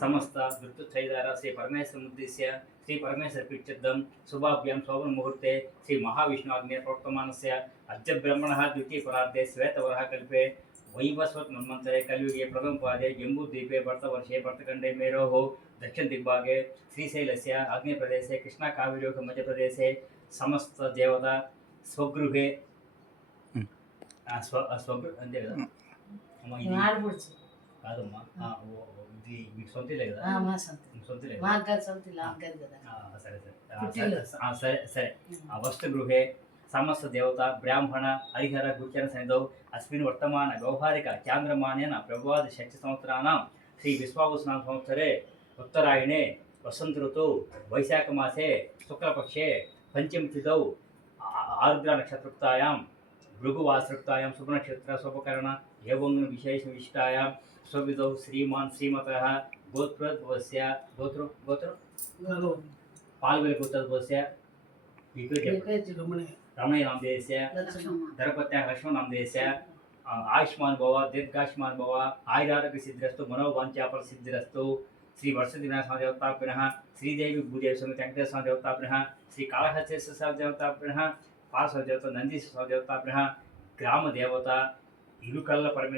समस्त ऋतुत्रैदार श्री परमेश्वरमुद्दिश्य श्री परमेश्वर प्रीत्यर्थं शुभाभ्यां शोभनमुहूर्ते श्री महाविष्णुआज्ञया प्रोक्तमानस्य अद्य ब्रह्मणः द्वितीयपरार्धे श्वेतवराह कल्पे वैवस्वत् मन्वन्तरे कलियुगे प्रथमपादे जम्बूद्वीपे भरतवर्षे भरतखण्डे मेरोः दक्षिणदिग्भागे श्रीशैलस्य आग्नेयप्रदेशे कृष्णाकावेर्योः मध्यप्रदेशे समस्त देवता स्वगृहे स्वगृह అంతే కదా కాదమ్మా ఇది మీకు సొంతలే కదా సొంతలే సరే సరే వస్తుగృహే సమస్త దేవత బ్రాహ్మణ హరిహర గుర్చన సన్నిధౌ అస్మిన్ వర్తమాన వ్యవహారిక చాంద్రమానేన ప్రభవాది షష్ఠ సంవత్సరాణం శ్రీ విశ్వావసునామ సంవత్సరే ఉత్తరాయణే వసంత ఋతౌ వైశాఖ మాసే శుక్లపక్షే పంచమి తిథౌ ఆరుద్ర నక్షత్రోక్తాయాం भृगुवासृक्तायां शुभनक्षत्र शुभकर्ण एवं विशेष विशिष्टायां स्वविधौ श्रीमान श्रीमतः गोत्रस्य गोत्र गोत्र पाल्वेल गोत्रस्य रमणीय नामधेयस्य धरपत्या लक्ष्मण नामधेयस्य आयुष्मान भव दीर्घायुष्मान भव आयुरारोग्य सिद्धिरस्तु मनोवांఛाफल सिद्धिरस्तु श्री वर्षदिनाथ देवताभ्यः श्रीदेवी भूदेवी समेत वेंकटेश्वर देवताभ्यः श्री कालहस्तेश्वर देवताभ्यः पार्श्व देवता नंदीश्वर देवताभ्यः ग्राम देवता इरुकल्ल परमे